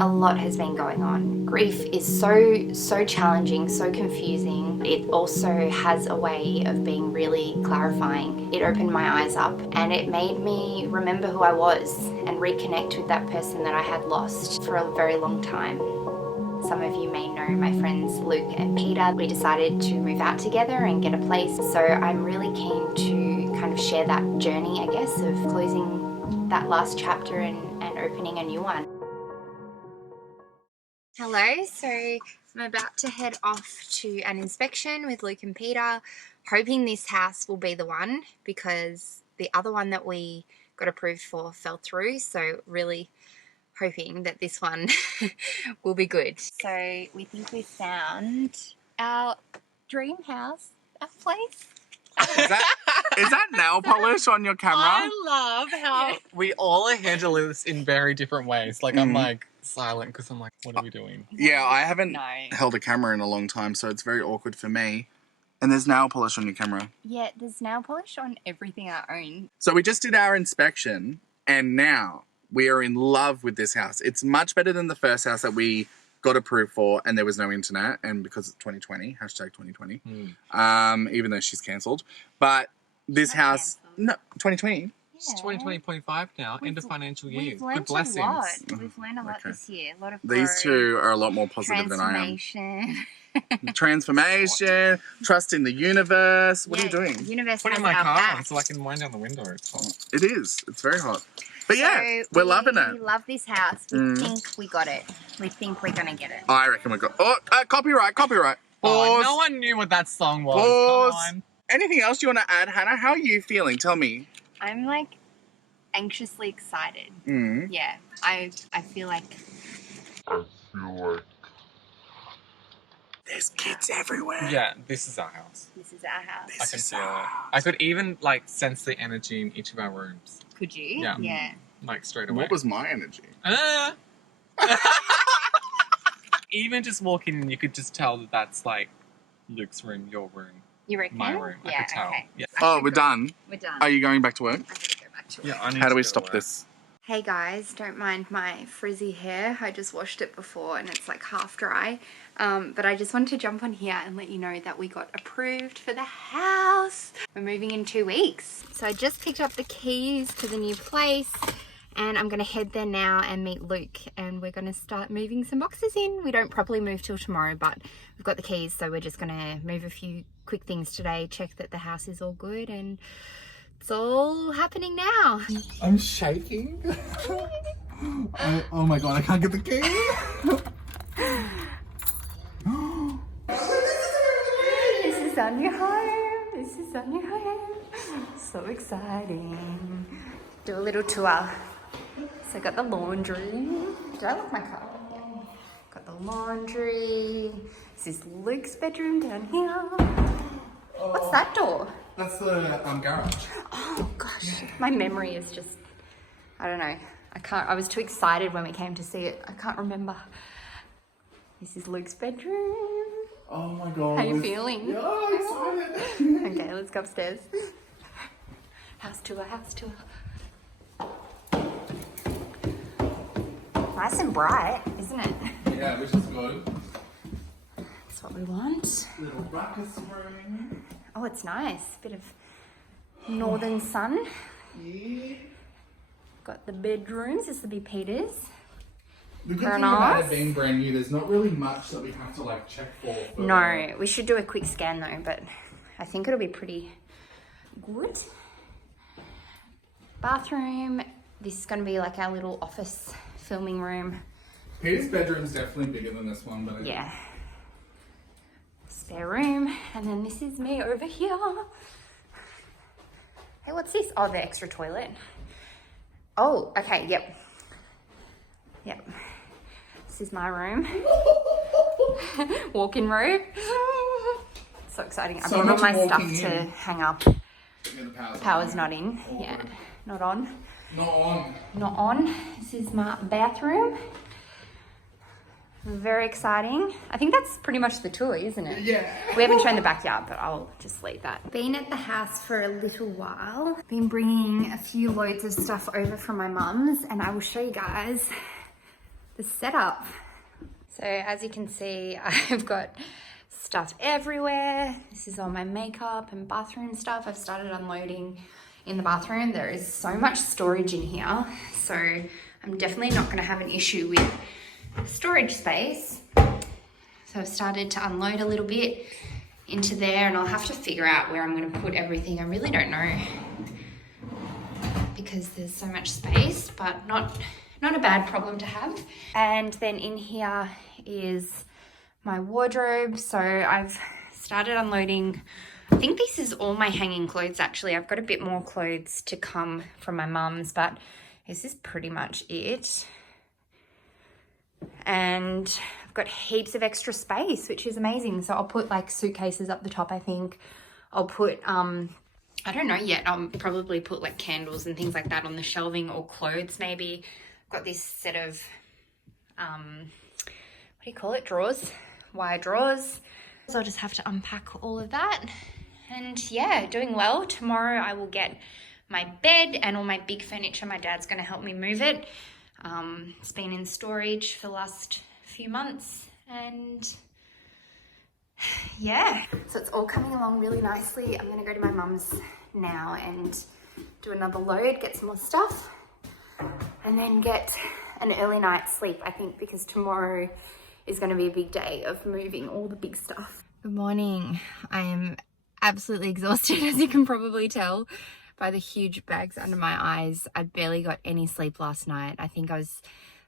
A lot has been going on. Grief is so challenging, so confusing. It also has a way of being really clarifying. It opened my eyes up and it made me remember who I was and reconnect with that person that I had lost for a very long time. Some of you may know my friends Luke and Peter. We decided to move out together and get a place. So I'm really keen to kind of share that journey, I guess, of closing that last chapter and opening a new one. Hello, so I'm about to head off to an inspection with Luke and Peter, hoping this house will be the one because the other one that we got approved for fell through, so really hoping that this one will be good. So we think we found our dream house, our place. Is that nail polish on your camera? I love how we all are handling this in very different ways. Like, I'm like silent because I'm like, what are we doing? Yeah, I haven't held a camera in a long time, so it's very awkward for me. And there's nail polish on your camera. Yeah, there's nail polish on everything I own. So we just did our inspection, and now we are in love with this house. It's much better than the first house that we got approved for, and there was no internet, and because it's 2020, hashtag 2020, even though she's cancelled. But this house, no, 2020. It's 2020.5 now, end of financial year. We've learned Good blessings. a lot. We've learned a lot this year. A lot of These two are a lot more positive than I am. Transformation, trust in the universe. What are you doing? Universe Put it has in my our car back. so I can wind down the window. It's hot. It is. It's very hot. But yeah, So we're loving it. We love this house. We think we got it. We think we're going to get it. I reckon we got... Oh, copyright. Oh, Pause. no one knew what that song was. Pause. Come on. Anything else you want to add, Hannah? How are you feeling? Tell me. I'm like anxiously excited. Mm. Yeah, I feel like... There's kids everywhere. Yeah, this is our house. This is our house. I can feel it. I could even, like, sense the energy in each of our rooms. Could you? Yeah. Yeah. Like, straight away. What was my energy? Even just walking in, you could just tell that that's, like, Luke's room, your room, You reckon? my room. I Yeah, could tell. okay. Yeah. Oh, we're done. We're done. Are you going back to work? I'm going to go back to work. Yeah, I need How do to we go to stop work. this? Hey guys, don't mind my frizzy hair. I just washed it before and it's like half dry. But I just wanted to jump on here and let you know that we got approved for the house. We're moving in 2 weeks. So I just picked up the keys to the new place and I'm gonna head there now and meet Luke and we're gonna start moving some boxes in. We don't properly move till tomorrow, but we've got the keys, so we're just gonna move a few quick things today, check that the house is all good, and it's all happening now. I'm shaking. Oh my god, I can't get the key. This is our new home. This is our new home. So exciting. Do a little tour. So I got the laundry. Did I lock my car? Got the laundry. This is Luke's bedroom down here. What's that door? That's the garage. Oh gosh, my memory is just, I don't know. I was too excited when we came to see it. I can't remember. This is Luke's bedroom. Oh my god. How you feeling? Yeah, I'm excited. Okay, let's go upstairs. House tour, house tour. Nice and bright, isn't it? Yeah, which is good. That's what we want. Little ruckus room. Oh, it's nice. Bit of northern sun. Yeah. Got the bedrooms. This will be Peter's. The good Very thing about nice. it being brand new, there's not really much that we have to like check for. No, we should do a quick scan though, but I think it'll be pretty good. Bathroom. This is going to be like our little office filming room. Peter's bedroom's definitely bigger than this one, but Yeah. Spare room. And then this is me over here. Hey, what's this? Oh, the extra toilet. Oh, okay, yep. Yep. This is my room. Walk-in room. So exciting. I So brought all much my stuff walking to in. hang up. Yeah, the Power's not in. Yeah, not on. Not on. Not on. This is my bathroom. Very exciting. I think that's pretty much the tour, isn't it? Yeah. We haven't shown the backyard, but I'll just leave that. Been at the house for a little while. Been bringing a few loads of stuff over from my mum's, and I will show you guys the setup. So as you can see, I've got stuff everywhere. This is all my makeup and bathroom stuff. I've started unloading in the bathroom. There is so much storage in here, so I'm definitely not going to have an issue with storage space. So I've started to unload a little bit into there, and I'll have to figure out where I'm going to put everything. I really don't know because there's so much space, but not a bad problem to have. And then in here is my wardrobe. So I've started unloading. I think this is all my hanging clothes actually. I've got a bit more clothes to come from my mum's, but this is pretty much it. And I've got heaps of extra space, which is amazing. So I'll put like suitcases up the top, I think. I'll put, I don't know yet. I'll probably put like candles and things like that on the shelving, or clothes maybe. I've got this set of, what do you call it? Drawers, wire drawers. So I'll just have to unpack all of that. And yeah, doing well. Tomorrow I will get my bed and all my big furniture. My dad's going to help me move it. It's been in storage for the last few months, and yeah, so it's all coming along really nicely. I'm going to go to my mum's now and do another load, get some more stuff, and then get an early night's sleep, I think, because tomorrow is going to be a big day of moving all the big stuff. Good morning. I am absolutely exhausted, as you can probably tell by the huge bags under my eyes. I barely got any sleep last night. I think I was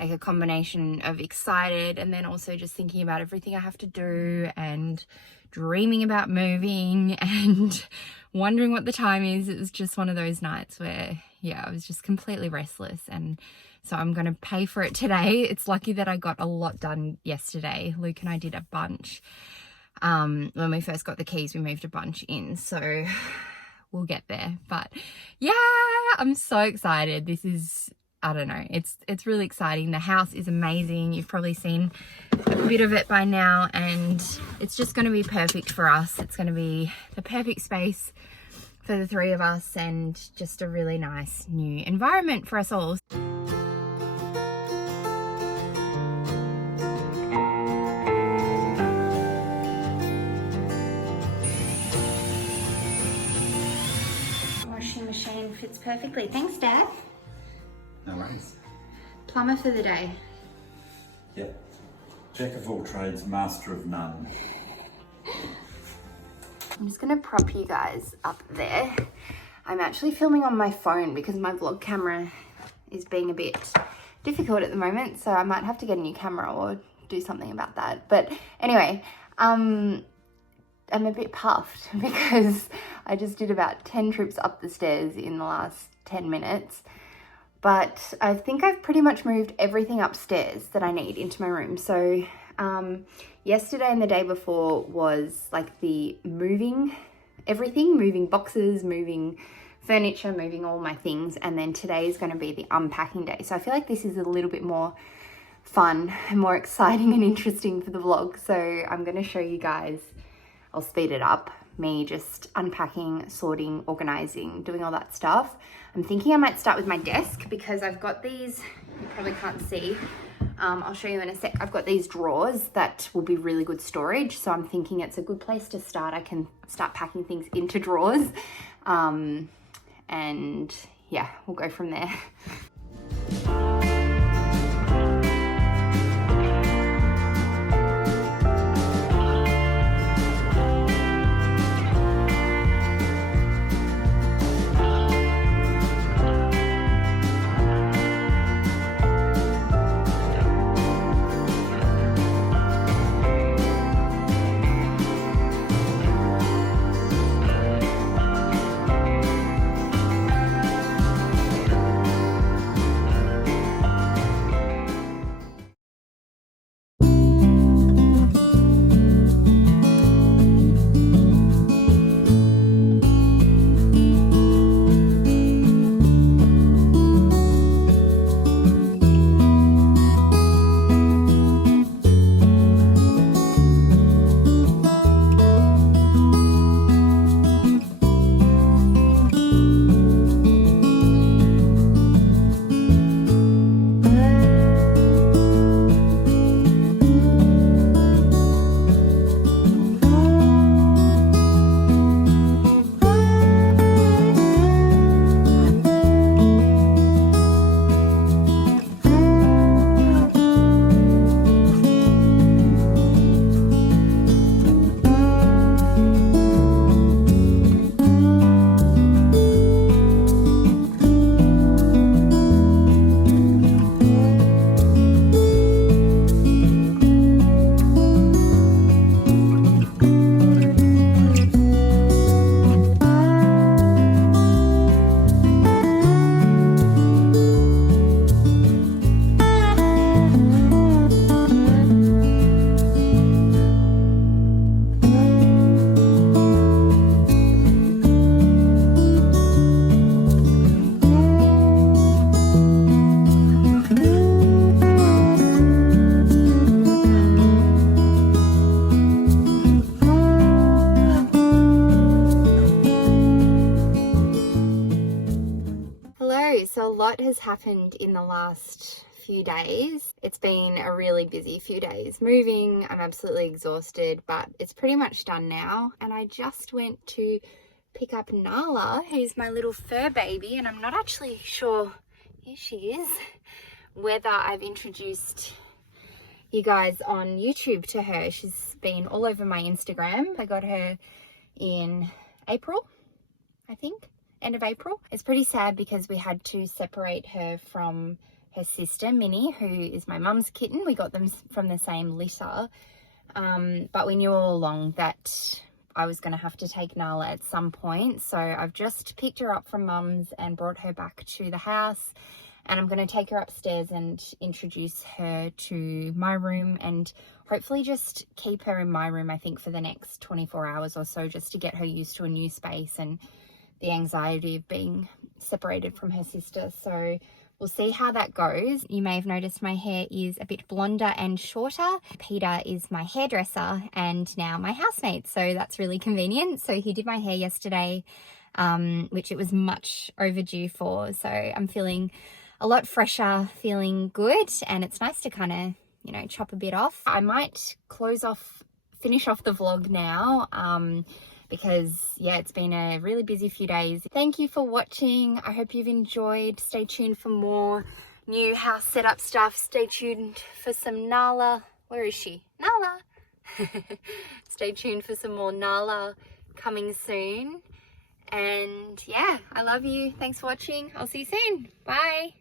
like a combination of excited and then also just thinking about everything I have to do and dreaming about moving and wondering what the time is. It was just one of those nights where, yeah, I was just completely restless, and so I'm going to pay for it today. It's lucky that I got a lot done yesterday. Luke and I did a bunch. When we first got the keys, we moved a bunch in, so we'll get there. But yeah, I'm so excited. This is, I don't know, it's really exciting. The house is amazing. You've probably seen a bit of it by now, and it's just going to be perfect for us. It's going to be the perfect space for the three of us, and just a really nice new environment for us all. Washing machine fits perfectly. Thanks, Dad. No worries. Plumber for the day. Yep. Jack of all trades, master of none. I'm just gonna prop you guys up there. I'm actually filming on my phone because my vlog camera is being a bit difficult at the moment, so I might have to get a new camera or do something about that. But anyway, I'm a bit puffed because I just did about 10 trips up the stairs in the last 10 minutes. But I think I've pretty much moved everything upstairs that I need into my room. So yesterday and the day before was like the moving everything, moving boxes, moving furniture, moving all my things. And then today is going to be the unpacking day. So I feel like this is a little bit more fun and more exciting and interesting for the vlog. So I'm going to show you guys, I'll speed it up, me just unpacking, sorting, organizing, doing all that stuff. I'm thinking I might start with my desk because I've got these, you probably can't see, I'll show you in a sec. I've got these drawers that will be really good storage, so I'm thinking it's a good place to start. I can start packing things into drawers, and yeah, we'll go from there. has happened in the last few days. It's been a really busy few days moving. I'm absolutely exhausted, but it's pretty much done now. And I just went to pick up Nala, who's my little fur baby, and I'm not actually sure, here she is, whether I've introduced you guys on YouTube to her. She's been all over my Instagram. I got her in April, I think, end of April. It's pretty sad because we had to separate her from her sister Minnie, who is my mum's kitten. We got them from the same litter, but we knew all along that I was going to have to take Nala at some point. So I've just picked her up from mum's and brought her back to the house, and I'm going to take her upstairs and introduce her to my room and hopefully just keep her in my room, I think, for the next 24 hours or so, just to get her used to a new space and the anxiety of being separated from her sister. So we'll see how that goes. You may have noticed my hair is a bit blonder and shorter. Peter is my hairdresser and now my housemate, so that's really convenient. So he did my hair yesterday, which it was much overdue for. So I'm feeling a lot fresher, feeling good, and it's nice to kind of, you know, chop a bit off. I might finish off the vlog now, because yeah, it's been a really busy few days. Thank you for watching. I hope you've enjoyed. Stay tuned for more new house setup stuff. Stay tuned for some Nala. Where is she? Nala. Stay tuned for some more Nala coming soon. And yeah, I love you. Thanks for watching. I'll see you soon. Bye.